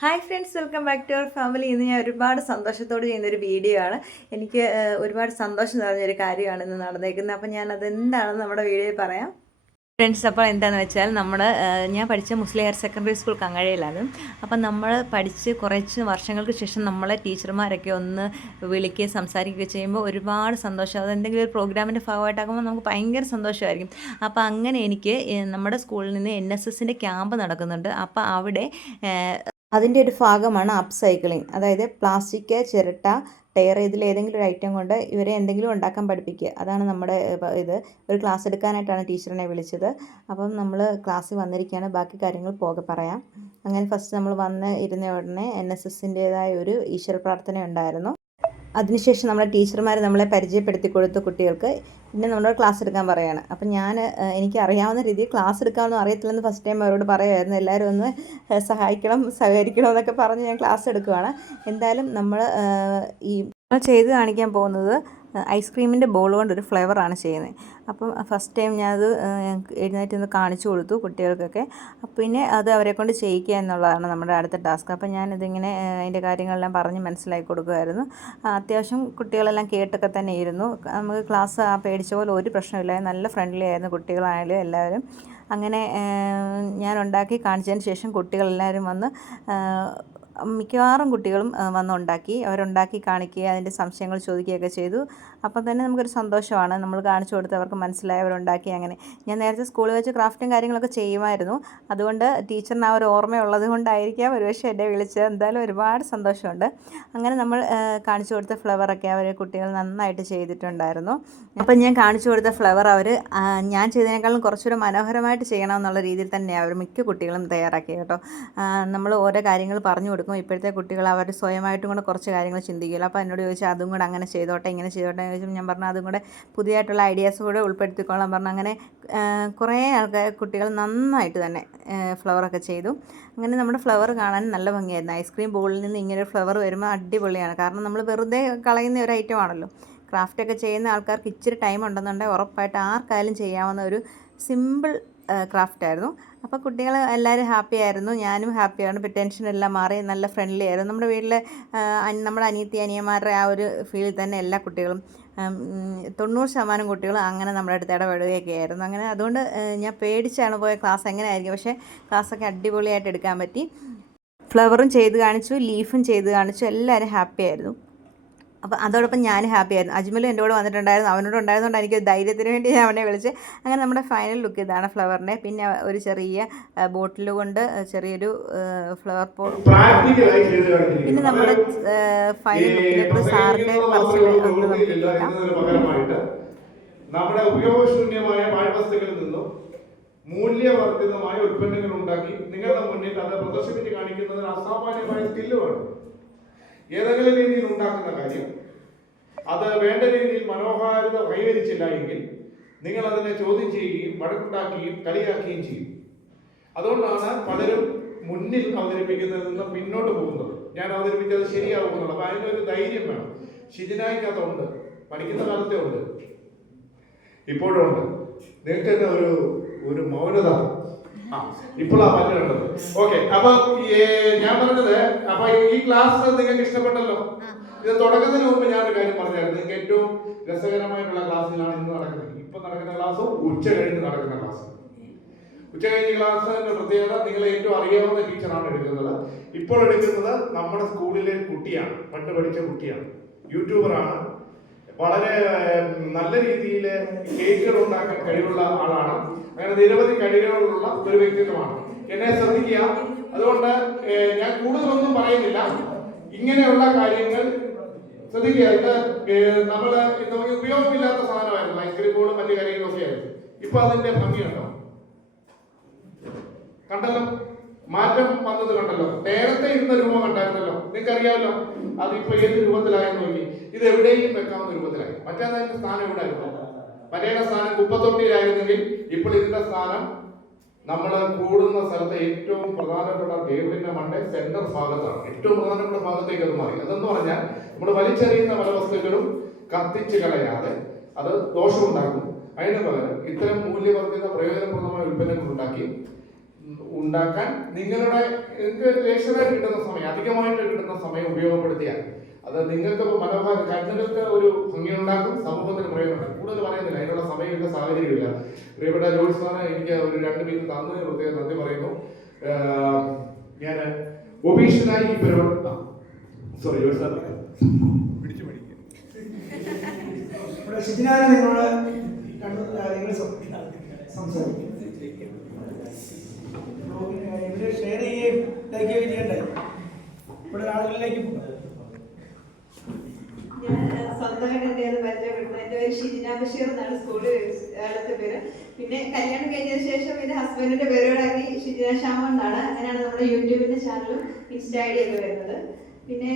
Hi friends welcome back to our family ഇന്ന് ഞാൻ ഒരുപാട് സന്തോഷത്തോട് ചെയ്യുന്ന ഒരു വീഡിയോ ആണ്. എനിക്ക് ഒരുപാട് സന്തോഷം നിറഞ്ഞൊരു കാര്യമാണ് ഇന്ന് നടന്നേക്കുന്നത്. അപ്പം ഞാൻ അതെന്താണെന്ന് നമ്മുടെ വീഡിയോയിൽ പറയാം. ഫ്രണ്ട്സ് അപ്പോൾ എന്താണെന്ന് വെച്ചാൽ നമ്മൾ ഞാൻ പഠിച്ച മുസ്ലിം ഹയർ സെക്കൻഡറി സ്കൂൾ കങ്ങഴയിലാണ്. അപ്പം നമ്മൾ പഠിച്ച് കുറച്ച് വർഷങ്ങൾക്ക് ശേഷം നമ്മളെ ടീച്ചർമാരൊക്കെ ഒന്ന് വിളിക്കുകയും സംസാരിക്കുകയൊക്കെ ചെയ്യുമ്പോൾ ഒരുപാട് സന്തോഷം. അത് എന്തെങ്കിലും ഒരു പ്രോഗ്രാമിന്റെ ഭാഗമായിട്ടാകുമ്പോൾ നമുക്ക് ഭയങ്കര സന്തോഷമായിരിക്കും. അപ്പോൾ അങ്ങനെ എനിക്ക് നമ്മുടെ സ്കൂളിൽ നിന്ന് എൻ എസ് എസിന്റെ ക്യാമ്പ് നടക്കുന്നുണ്ട്. അപ്പോൾ അവിടെ അതിന്റെ ഒരു ഭാഗമാണ് അപ്പ് സൈക്ലിംഗ് അതായത് പ്ലാസ്റ്റിക് ചിരട്ട ടയർ ഇതിൽ ഏതെങ്കിലും ഒരു ഐറ്റം കൊണ്ട് ഇവരെ എന്തെങ്കിലും ഉണ്ടാക്കാൻ പഠിപ്പിക്കുക. അതാണ് നമ്മുടെ ഇത്. ഒരു ക്ലാസ് എടുക്കാനായിട്ടാണ് ടീച്ചറിനെ വിളിച്ചത്. അപ്പം നമ്മൾ ക്ലാസ്സിൽ വന്നിരിക്കുകയാണ്. ബാക്കി കാര്യങ്ങൾ പോകെ പറയാം. അങ്ങനെ ഫസ്റ്റ് നമ്മൾ വന്ന് ഇരുന്ന ഉടനെ എൻ എസ് എസിന്റേതായ ഒരു ഈശ്വര പ്രാർത്ഥന ഉണ്ടായിരുന്നു അതിനുശേഷം നമ്മളെ ടീച്ചർമാർ നമ്മളെ പരിചയപ്പെടുത്തി കൊടുത്തു കുട്ടികൾക്ക്. പിന്നെ നമ്മളോട് ക്ലാസ് എടുക്കാൻ പറയുകയാണ് അപ്പം ഞാൻ എനിക്ക് അറിയാവുന്ന രീതിയിൽ ക്ലാസ് എടുക്കാമെന്നും അറിയത്തില്ലെന്ന് ഫസ്റ്റ് ടൈം അവരോട് പറയുമായിരുന്നു എല്ലാവരും ഒന്ന് സഹായിക്കണം സഹകരിക്കണം എന്നൊക്കെ പറഞ്ഞ് ഞാൻ ക്ലാസ് എടുക്കുകയാണ് എന്തായാലും നമ്മൾ ഈ ചെയ്ത് കാണിക്കാൻ പോകുന്നത് ഐസ്ക്രീമിന്റെ ബോൾ കൊണ്ടൊരു ഫ്ലേവറാണ് ചെയ്യുന്നത്. അപ്പം ഫസ്റ്റ് ടൈം ഞാനത് എഴുന്നേറ്റ് ഒന്ന് കാണിച്ചു കൊടുത്തു കുട്ടികൾക്കൊക്കെ. പിന്നെ അത് അവരെ കൊണ്ട് ചെയ്യിക്കുക എന്നുള്ളതാണ് നമ്മുടെ അടുത്ത ടാസ്ക്. അപ്പം ഞാനിതിങ്ങനെ അതിന്റെ കാര്യങ്ങളെല്ലാം പറഞ്ഞ് മനസ്സിലാക്കി കൊടുക്കുമായിരുന്നു അത്യാവശ്യം കുട്ടികളെല്ലാം കേട്ടൊക്കെ തന്നെ ഇരുന്നു. നമുക്ക് ക്ലാസ് ആ പേടിച്ച പോലെ ഒരു പ്രശ്നമില്ല നല്ല ഫ്രണ്ട്ലി ആയിരുന്നു കുട്ടികളായാലും എല്ലാവരും. അങ്ങനെ ഞാൻ ഉണ്ടാക്കി കാണിച്ചതിന് ശേഷം കുട്ടികളെല്ലാവരും വന്ന് മിക്കവാറും കുട്ടികളും വന്നുണ്ടാക്കി. അവരുണ്ടാക്കി കാണിക്കുക അതിന്റെ സംശയങ്ങൾ ചോദിക്കുകയൊക്കെ ചെയ്തു. അപ്പം തന്നെ നമുക്കൊരു സന്തോഷമാണ്. നമ്മൾ കാണിച്ചു കൊടുത്ത് അവർക്ക് മനസ്സിലായി അവരുണ്ടാക്കി അങ്ങനെ. ഞാൻ നേരത്തെ സ്കൂളിൽ വെച്ച് ക്രാഫ്റ്റും കാര്യങ്ങളൊക്കെ ചെയ്യുമായിരുന്നു. അതുകൊണ്ട് ടീച്ചറിന് ആ ഒരു ഓർമ്മയുള്ളത് കൊണ്ടായിരിക്കാം ഒരുപക്ഷെ എന്നെ വിളിച്ചത്. എന്തായാലും ഒരുപാട് സന്തോഷമുണ്ട്. അങ്ങനെ നമ്മൾ കാണിച്ചു കൊടുത്ത ഫ്ലവറൊക്കെ അവർ കുട്ടികൾ നന്നായിട്ട് ചെയ്തിട്ടുണ്ടായിരുന്നു. അപ്പം ഞാൻ കാണിച്ചു കൊടുത്ത ഫ്ലവർ അവർ ഞാൻ ചെയ്തതിനേക്കാളും കുറച്ചുകൂടെ മനോഹരമായിട്ട് ചെയ്യണമെന്നുള്ള രീതിയിൽ തന്നെ അവർ മിക്ക കുട്ടികളും തയ്യാറാക്കി കേട്ടോ. നമ്മൾ ഓരോ കാര്യങ്ങൾ പറഞ്ഞു കൊടുക്കും. ഇപ്പോഴത്തെ കുട്ടികൾ അവർ സ്വയമായിട്ടും കൂടെ കുറച്ച് കാര്യങ്ങൾ ചിന്തിക്കില്ല അപ്പോൾ എന്നോട് ചോദിച്ചാൽ അതും കൂടെ അങ്ങനെ ചെയ്തോട്ടെ ഇങ്ങനെ ചെയ്തോട്ടെ? എന്ന് ചോദിച്ചാൽ ഞാൻ പറഞ്ഞു അതും കൂടെ പുതിയതായിട്ടുള്ള ഐഡിയാസ് കൂടെ ഉൾപ്പെടുത്തിക്കോളാം പറഞ്ഞു. അങ്ങനെ കുറേ ആൾക്കാർ കുട്ടികൾ നന്നായിട്ട് തന്നെ ഫ്ലവറൊക്കെ ചെയ്തു. അങ്ങനെ നമ്മുടെ ഫ്ലവർ കാണാൻ നല്ല ഭംഗിയായിരുന്നു. ഐസ്ക്രീം ബോളിൽ നിന്ന് ഇങ്ങനെ ഒരു ഫ്ലവർ വരുമ്പോൾ അടിപൊളിയാണ്. കാരണം നമ്മൾ വെറുതെ കളയുന്ന ഒരു ഐറ്റം ആണല്ലോ. ക്രാഫ്റ്റൊക്കെ ചെയ്യുന്ന ആൾക്കാർക്ക് ഇച്ചിരി ടൈം ഉണ്ടെന്നുണ്ടെങ്കിൽ ഉറപ്പായിട്ട് ആർക്കായാലും ചെയ്യാവുന്ന ഒരു സിമ്പിൾ ക്രാഫ്റ്റ് ആയിരുന്നു. അപ്പോൾ കുട്ടികൾ എല്ലാവരും ഹാപ്പി ആയിരുന്നു. ഞാനും ഹാപ്പിയാണ് ടെൻഷനെല്ലാം മാറി. നല്ല ഫ്രണ്ട്ലി ആയിരുന്നു. നമ്മുടെ വീട്ടിലെ നമ്മുടെ അനിയത്തി അനിയന്മാരുടെ ആ ഒരു ഫീലിൽ തന്നെ എല്ലാ കുട്ടികളും തൊണ്ണൂറ് ശതമാനം കുട്ടികളും അങ്ങനെ നമ്മുടെ അടുത്ത് ഇടപെടുകയൊക്കെ ആയിരുന്നു. അങ്ങനെ അതുകൊണ്ട് ഞാൻ പേടിച്ചാണ് പോയ ക്ലാസ് എങ്ങനെ ആയിരിക്കും പക്ഷേ ക്ലാസ്സൊക്കെ അടിപൊളിയായിട്ട് എടുക്കാൻ പറ്റി. ഫ്ലവറും ചെയ്ത് കാണിച്ചു ലീഫും ചെയ്ത് കാണിച്ചു. എല്ലാവരും ഹാപ്പി ആയിരുന്നു. അപ്പോൾ അതോടൊപ്പം ഞാൻ ഹാപ്പി ആയിരുന്നു. അജ്മലും എന്റെ കൂടെ വന്നിട്ടുണ്ടായിരുന്നു. അവനോട് ഉണ്ടായിരുന്നുകൊണ്ട് എനിക്ക് ധൈര്യത്തിന് വേണ്ടി ഞാൻ അവനെ വിളിച്ച് അങ്ങനെ നമ്മുടെ ഫൈനൽ ലുക്ക് ഇതാണ് ഫ്ലവറിന്റെ പിന്നെ ഒരു ചെറിയ ബോട്ടിൽ കൊണ്ട് ചെറിയൊരു ഫ്ലവർ പോ. പിന്നെ നമ്മുടെ ഫൈനൽ ലുക്കിലേക്ക് സാറിന്റെ നമ്മുടെ ഉപയോഗശൂന്യമായ പാഴ്വസ്തുക്കളിൽ നിന്നും മൂല്യവർദ്ധിതമായ ഉൽപ്പന്നങ്ങൾ ഉണ്ടാക്കി നിങ്ങളുടെ മുന്നിൽ അത് പ്രദർശിപ്പിച്ച് കാണിക്കുന്നതിന് അസാമാന്യമായ സ്കില്ല് വേണം ഏതെങ്കിലും രീതിയിൽ ഉണ്ടാക്കുന്ന കാര്യം. അത് വേണ്ട രീതിയിൽ മനോഹാരിത കൈവരിച്ചില്ല എങ്കിൽ നിങ്ങൾ അതിനെ ചോദ്യം ചെയ്യുകയും വഴക്കുണ്ടാക്കുകയും കളിയാക്കുകയും ചെയ്യും. അതുകൊണ്ടാണ് പലരും മുന്നിൽ അവതരിപ്പിക്കുന്നതിൽ നിന്ന് പിന്നോട്ട് പോകുന്നത്. ഞാൻ അവതരിപ്പിച്ചത് ശരിയാകുന്നുള്ളൂ അപ്പൊ അതിനൊരു ധൈര്യം വേണം. ഷിജിനായിക്കകത്തുണ്ട്. പഠിക്കുന്ന കാലത്തെ ഉണ്ട്. ഇപ്പോഴും ഉണ്ട്. നിങ്ങൾക്ക് തന്നെ ഒരു ഒരു മൗനത ആ. ഇപ്പോഴാ കണ്ടത്. ഓക്കെ അപ്പൊ ഞാൻ പറഞ്ഞത് അപ്പൊ ഈ ക്ലാസ് നിങ്ങൾക്ക് ഇഷ്ടപ്പെട്ടല്ലോ? ഇത് തുടങ്ങുന്നതിന് മുമ്പ് ഞാൻ ഒരു കാര്യം പറഞ്ഞായിരുന്നു. നിങ്ങൾക്ക് ഏറ്റവും രസകരമായിട്ടുള്ള ക്ലാസ്സിലാണ് ഇന്ന് നടക്കുന്നത്. ഇപ്പൊ നടക്കുന്ന ക്ലാസ്സും ഉച്ച കഴിഞ്ഞ് നടക്കുന്ന ക്ലാസ് ഉച്ച കഴിഞ്ഞ് ക്ലാസ്സിന്റെ പ്രത്യേകത നിങ്ങൾ ഏറ്റവും അറിയാവുന്ന ടീച്ചറാണ് എടുക്കുന്നത്. ഇപ്പോൾ എടുക്കുന്നത് നമ്മുടെ സ്കൂളിലെ കുട്ടിയാണ്. പണ്ട് പഠിച്ച കുട്ടിയാണ്. യൂട്യൂബറാണ് വളരെ നല്ല രീതിയിൽ കേക്കുകൾ ഉണ്ടാക്കാൻ കഴിവുള്ള ആളാണ്. അങ്ങനെ നിരവധി കഴിവുകളുള്ള ഒരു വ്യക്തിത്വമാണ്. എന്നെ ശ്രദ്ധിക്കുക. അതുകൊണ്ട് ഞാൻ കൂടുതലൊന്നും പറയുന്നില്ല. ഇങ്ങനെയുള്ള കാര്യങ്ങൾ ശ്രദ്ധിക്കുക. ഇത് ഏർ, നമ്മൾ നമുക്ക് ഉപയോഗമില്ലാത്ത സാധനമായിരുന്നു. ഐസ്ക്രീം ബോർഡും മറ്റു കാര്യങ്ങളൊക്കെ ആയിരുന്നു. ഇപ്പൊ അതിന്റെ ഭംഗിയുണ്ടോ കണ്ടല്ലോ? മാറ്റം വന്നത് കണ്ടല്ലോ? നേരത്തെ ഇരുന്ന രൂപം കണ്ടായിരുന്നല്ലോ? നിങ്ങൾക്ക് അറിയാമല്ലോ അതിപ്പോ ഏത് രൂപത്തിലായെന്ന് നോക്കി. ഇത് എവിടെയും വെക്കാവുന്ന രൂപത്തിലായി. മറ്റേതിന്റെ സ്ഥാനം എവിടെ ആയിരുന്നു മറ്റേതിന്റെ സ്ഥാനം കുപ്പത്തൊട്ടിയിലായിരുന്നെങ്കിൽ ഇപ്പോൾ ഇതിന്റെ സ്ഥാനം നമ്മൾ കൂടുന്ന സ്ഥലത്തെ ഏറ്റവും പ്രധാനപ്പെട്ട ടേബിളിന്റെ മണ്ട സെന്റർ ഭാഗത്താണ്. ഏറ്റവും പ്രധാനപ്പെട്ട ഭാഗത്തേക്ക് അത് മാറി. അതെന്ന് പറഞ്ഞാൽ നമ്മൾ വലിച്ചെറിയുന്ന പല വസ്തുക്കളും കത്തിച്ച് കളയാതെ അത് ദോഷമുണ്ടാക്കും അതിന് പകരം ഇത്തരം മൂല്യവർദ്ധിത പ്രയോജനപ്രദമായ ഉൽപ്പന്നങ്ങൾ ഉണ്ടാക്കി ഉണ്ടാക്കാൻ നിങ്ങളുടെ നിങ്ങൾക്ക് ലേശനായിട്ട് കിട്ടുന്ന സമയം അധികമായിട്ട് കിട്ടുന്ന സമയം ഉപയോഗപ്പെടുത്തിയാൽ അത് നിങ്ങൾക്ക് മനോഭാവം കണ്ണുകൾക്ക് ഒരു ഭംഗി ഉണ്ടാക്കും സമൂഹത്തിന് പ്രയോജനം കൂടുതൽ പറയുന്നില്ല അതിനുള്ള സമയമില്ല സാഹചര്യമില്ല. പ്രിയപ്പെട്ട ജോർജ് സാറ് എനിക്ക് ഒരു രണ്ട് മിനിറ്റ് തന്നതിന് പ്രത്യേകം നന്ദി പറയുന്നു. ഞാൻ ഒബീഷനായി ഈ പരിപാടി സോറി ജോർജ് സാർ. പിടിച്ചു നിങ്ങളോട് രണ്ടു കാര്യങ്ങൾ സംസാരിക്കും. ഇവർ ഷെയർ ചെയ്യുകയും ലൈക്ക് ചെയ്യുകയും ചെയ്യണ്ടേ? ഇവിടെ ആളുകളിലേക്ക് പിന്നെ കല്യാണം കഴിഞ്ഞതിന് ശേഷം പിന്നെ ഹസ്ബൻഡിന്റെ പേരോടാക്കി ഷിജിന ശ്യാമ എന്നാണ്. അങ്ങനെയാണ് നമ്മുടെ യൂട്യൂബിന്റെ ചാനലും ഇൻസ്റ്റാ ഒക്കെ വരുന്നത്. പിന്നെ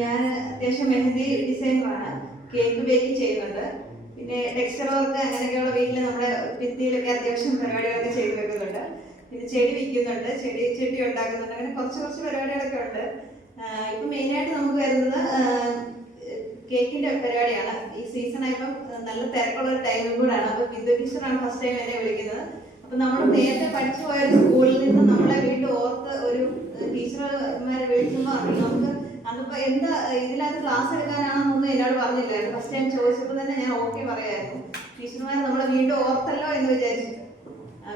ഞാൻ അത്യാവശ്യം മെഹന്തി ഡിസൈനറാണ് കേക്ക് ബേക്ക് ചെയ്യുന്നുണ്ട്. പിന്നെ ടെക്സ്റ്റർ വർക്ക് അങ്ങനെയൊക്കെയുള്ള വീട്ടിൽ നമ്മുടെ ഭിത്തിയിലൊക്കെ അത്യാവശ്യം പരിപാടികളൊക്കെ ചെയ്തു വെക്കുന്നുണ്ട്. പിന്നെ ചെടി വിൽക്കുന്നുണ്ട്. ചെടി ചെടി ഉണ്ടാക്കുന്നുണ്ട്. അങ്ങനെ കുറച്ച് കുറച്ച് പരിപാടികളൊക്കെ ഉണ്ട്. ഇപ്പൊ മെയിനായിട്ട് നമുക്ക് വരുന്നത് കേക്കിന്റെ പരിപാടിയാണ്. ഈ സീസൺ നല്ല തിരക്കുള്ള ടൈമും കൂടാണ് അപ്പൊ ബിന്ദു ടീച്ചറാണ് ഫസ്റ്റ് ടൈം എന്നെ വിളിക്കുന്നത്. അപ്പൊ നമ്മൾ നേരത്തെ പഠിച്ചു പോയ സ്കൂളിൽ നിന്ന് നമ്മളെ വീണ്ടും ഓർത്ത് ഒരു ടീച്ചർമാരെ വിളിക്കുമ്പോൾ നമുക്ക് അതിപ്പോ എന്താ ഇതിനകത്ത് ക്ലാസ് എടുക്കാനാണെന്നൊന്നും എന്നോട് പറഞ്ഞില്ലായിരുന്നു. ഫസ്റ്റ് ടൈം ചോദിച്ചപ്പോൾ തന്നെ ഞാൻ ഓക്കെ പറയായിരുന്നു. ടീച്ചർമാർ നമ്മളെ വീണ്ടും ഓർത്തല്ലോ എന്ന് വിചാരിച്ചു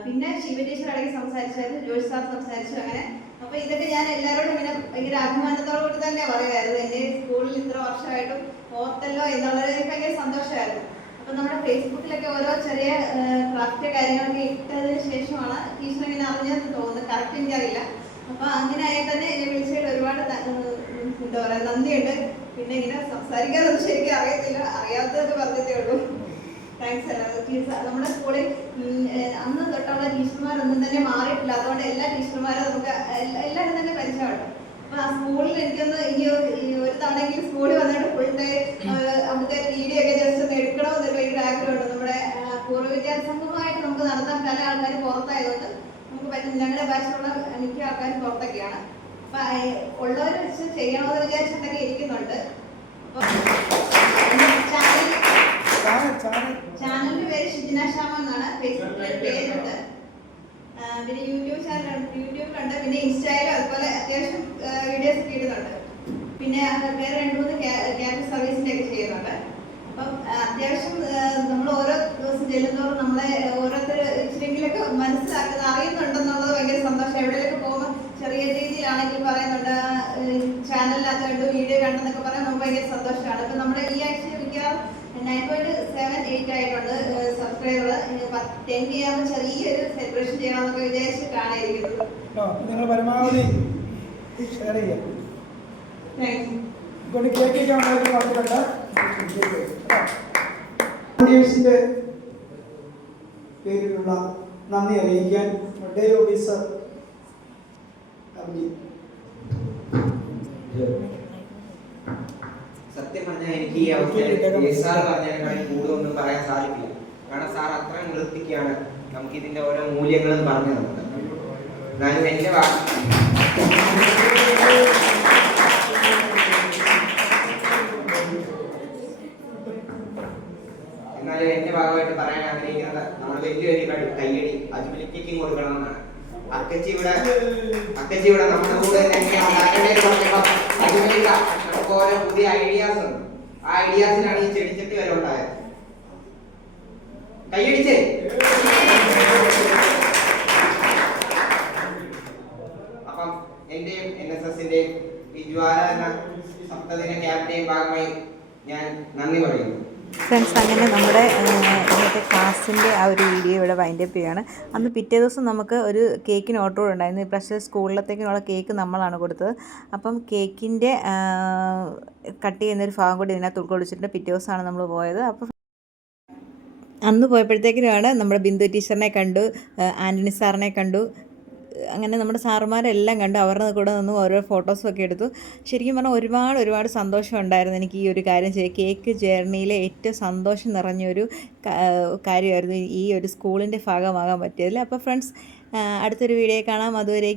പിന്നെ ശിവ ടീച്ചർ ഇടയ്ക്ക് സംസാരിച്ചായിരുന്നു ജോഷ് സാർ സംസാരിച്ചു അങ്ങനെ. അപ്പൊ ഇതൊക്കെ ഞാൻ എല്ലാവരോടും ഇങ്ങനെ ഭയങ്കര അഭിമാനത്തോടു കൂടി തന്നെ പറയുമായിരുന്നു. എന്റെ സ്കൂളിൽ ഇത്ര വർഷമായിട്ടും ഓർത്തല്ലോ എന്നുള്ളത് എനിക്ക് ഭയങ്കര സന്തോഷമായിരുന്നു. അപ്പൊ നമ്മുടെ ഫേസ്ബുക്കിലൊക്കെ ഓരോ ചെറിയ ക്രാഫ്റ്റ് കാര്യങ്ങളൊക്കെ ഇട്ടതിന് ശേഷമാണ് ടീച്ചർ ഇങ്ങനെ അറിഞ്ഞതെന്ന് തോന്നുന്നു. കറക്റ്റ് എനിക്കറിയില്ല. അപ്പൊ അങ്ങനെ ആയി തന്നെ എന്നെ വിളിച്ചതിൽ ഒരുപാട് എന്താ പറയാ നന്ദിയുണ്ട്. പിന്നെ ഇങ്ങനെ സംസാരിക്കാനൊന്നും ശരിക്കും അറിയത്തില്ല. അറിയാത്തതൊക്കെ പറഞ്ഞതേ ഉള്ളൂ. താങ്ക്സ് നമ്മുടെ സ്കൂളിൽ അന്ന് തൊട്ടുള്ള ടീച്ചർമാരൊന്നും തന്നെ മാറിയിട്ടില്ല. അതുകൊണ്ട് എല്ലാ ടീച്ചർമാരും നമുക്ക് എല്ലാ- എല്ലാവരും തന്നെ പരിചയമാണ് അപ്പൊ ആ സ്കൂളിൽ എനിക്കൊന്ന് ഈ ഒരു തവണയെങ്കിലും സ്കൂളിൽ വന്നിട്ട് ഫുൾ ഡേ നമുക്ക് വീഡിയോ ഒക്കെ ജസ്റ്റ് ഒന്ന് എടുക്കണമെന്നൊരു ഭയങ്കര ആഗ്രഹമുണ്ട്. നമ്മുടെ പൂർവ വിദ്യാസംഘമായിട്ട് നമുക്ക് നടത്താൻ പല ആൾക്കാർ പുറത്തായതുകൊണ്ട് നമുക്ക് പറ്റും. ഞങ്ങളുടെ ഭാഷയുള്ള മിക്ക ആൾക്കാരും പുറത്തൊക്കെയാണ്. അപ്പൊ ഉള്ളവർ വെച്ച് ചെയ്യണമെന്ന് വിചാരിച്ചിട്ടൊക്കെ ഇരിക്കുന്നുണ്ട് അപ്പൊ ചാനൽ ചാനൽ ചാനൽ ചാനലിന്റെ പേര് ഷിജിന ശ്യാമ എന്നാണ് ഫേസ്ബുക്കിൽ പേരുണ്ട് ആ, പിന്നെ യൂട്യൂബ് ചാനൽ യൂട്യൂബ് കണ്ട് പിന്നെ ഇൻസ്റ്റയിലും അതുപോലെ അത്യാവശ്യം വീഡിയോസ് ഒക്കെ ഇടുന്നുണ്ട്. പിന്നെ വേറെ രണ്ട് മൂന്ന് ക്യാബ് സർവീസിന്റെ ഒക്കെ ചെയ്യുന്നുണ്ട്. അപ്പം അത്യാവശ്യം നമ്മൾ ഓരോ ദിവസം ചെല്ലുന്നതോറും നമ്മളെ ഓരോരുത്തർ ഇച്ചിരിയെങ്കിലൊക്കെ മനസ്സിലാക്കുന്ന അറിയുന്നുണ്ടെന്നുള്ളത് ഭയങ്കര സന്തോഷം. എവിടെയൊക്കെ പോകുമ്പോൾ ചെറിയ രീതിയിലാണെങ്കിൽ പറയുന്നുണ്ട് ചാനലിനകത്ത് കണ്ടു വീഡിയോ കണ്ടെന്നൊക്കെ പറയാൻ നമുക്ക് ഭയങ്കര സന്തോഷമാണ്. അപ്പം നമ്മുടെ ഈ ആഴ്ച നയൻ പോയിന്റ് സെവൻ എയ്റ്റ് ആയിട്ടുണ്ട് സബ്സ്ക്രൈബർ ടെൻ ആകുമ്പോൾ ചെറിയൊരു സെലിബ്രേഷൻ ചെയ്യണമെന്നൊക്കെ വിചാരിച്ചിട്ടാണ് ഇരിക്കുന്നത്. നിങ്ങൾ പരമാവധി ഷെയർ ചെയ്യാം ഇതുകൊണ്ട് കേക്ക് ഉണ്ടാക്കി പറഞ്ഞിട്ടുണ്ട് ഓഡിയൻസിന്റെ പേരിലുള്ള നന്ദി അറിയിക്കാൻ ഡേ ഓഫീസർ എനിക്ക് ഈ അവസ്ഥയിൽ സാർ പറഞ്ഞതിനേക്കാൾ കൂടുതലൊന്നും പറയാൻ സാധിക്കില്ല. കാരണം സാർ അത്ര വൃത്തിക്കാണ് നമുക്ക് ഇതിന്റെ ഓരോ മൂല്യങ്ങളും പറഞ്ഞു തന്നത്. എന്നാലും എന്റെ എന്നാലും എന്റെ ഭാഗമായിട്ട് പറയാൻ ആഗ്രഹിക്കുന്നത് നമ്മൾ വലിയൊരു കയ്യടി അജ്മലിക്കും കൊടുക്കണമെന്നാണ്. അക്കച്ചി ഇവിടെ അക്കച്ചി ഇവിടെ നമ്മുടെ കൂടെ അജ്മലിക്ക നമുക്ക് ഓരോ പുതിയ ഐഡിയാസ് ഉണ്ട്. ഐഡിയാസിനാണ് ഈ ചെടിച്ചട്ടി വരെ ഉണ്ടായത്. കൈയടിച്ചേ. അപ്പം എന്റെയും എൻ എസ് എസിന്റെയും ഈ ജ്വാല എന്ന സപ്തദിന ക്യാമ്പിന്റെയും ഭാഗമായി ഞാൻ നന്ദി പറയുന്നു. ഫ്രണ്ട്സ് അങ്ങനെ നമ്മുടെ ക്ലാസ്സിന്റെ ആ ഒരു വീഡിയോ ഇവിടെ വൈൻഡപ്പ് ചെയ്യുകയാണ്. അന്ന് പിറ്റേ ദിവസം നമുക്ക് ഒരു കേക്കിന് ഓർഡർ ഉണ്ടായിരുന്നു. ഈ പ്രാവശ്യം സ്കൂളിലത്തേക്കിനുള്ള കേക്ക് നമ്മളാണ് കൊടുത്തത്. അപ്പം കേക്കിന്റെ കട്ട് ചെയ്യുന്നൊരു ഭാഗം കൂടി ഇതിനകത്ത് ഉൾക്കൊള്ളിച്ചിട്ടുണ്ട്. പിറ്റേ ദിവസമാണ് നമ്മൾ പോയത്. അപ്പോൾ അന്ന് പോയപ്പോഴത്തേക്കിനുമാണ് നമ്മുടെ ബിന്ദു ടീച്ചറിനെ കണ്ടു ആന്റണി സാറിനെ കണ്ടു. അങ്ങനെ നമ്മുടെ സാറുമാരെല്ലാം കണ്ടു അവരുടെ കൂടെ നിന്ന് ഓരോ ഫോട്ടോസും ഒക്കെ എടുത്തു. ശരിക്കും പറഞ്ഞാൽ ഒരുപാട് ഒരുപാട് സന്തോഷം ഉണ്ടായിരുന്നു എനിക്ക് ഈ ഒരു കാര്യം ചെയ്ത്. കേക്ക് ജേർണിയിലെ ഏറ്റവും സന്തോഷം നിറഞ്ഞൊരു കാര്യമായിരുന്നു ഈ ഒരു സ്കൂളിന്റെ ഭാഗമാകാൻ പറ്റിയതിൽ. അപ്പോൾ ഫ്രണ്ട്സ് അടുത്തൊരു വീഡിയോ കാണാം. അതുവരേക്കും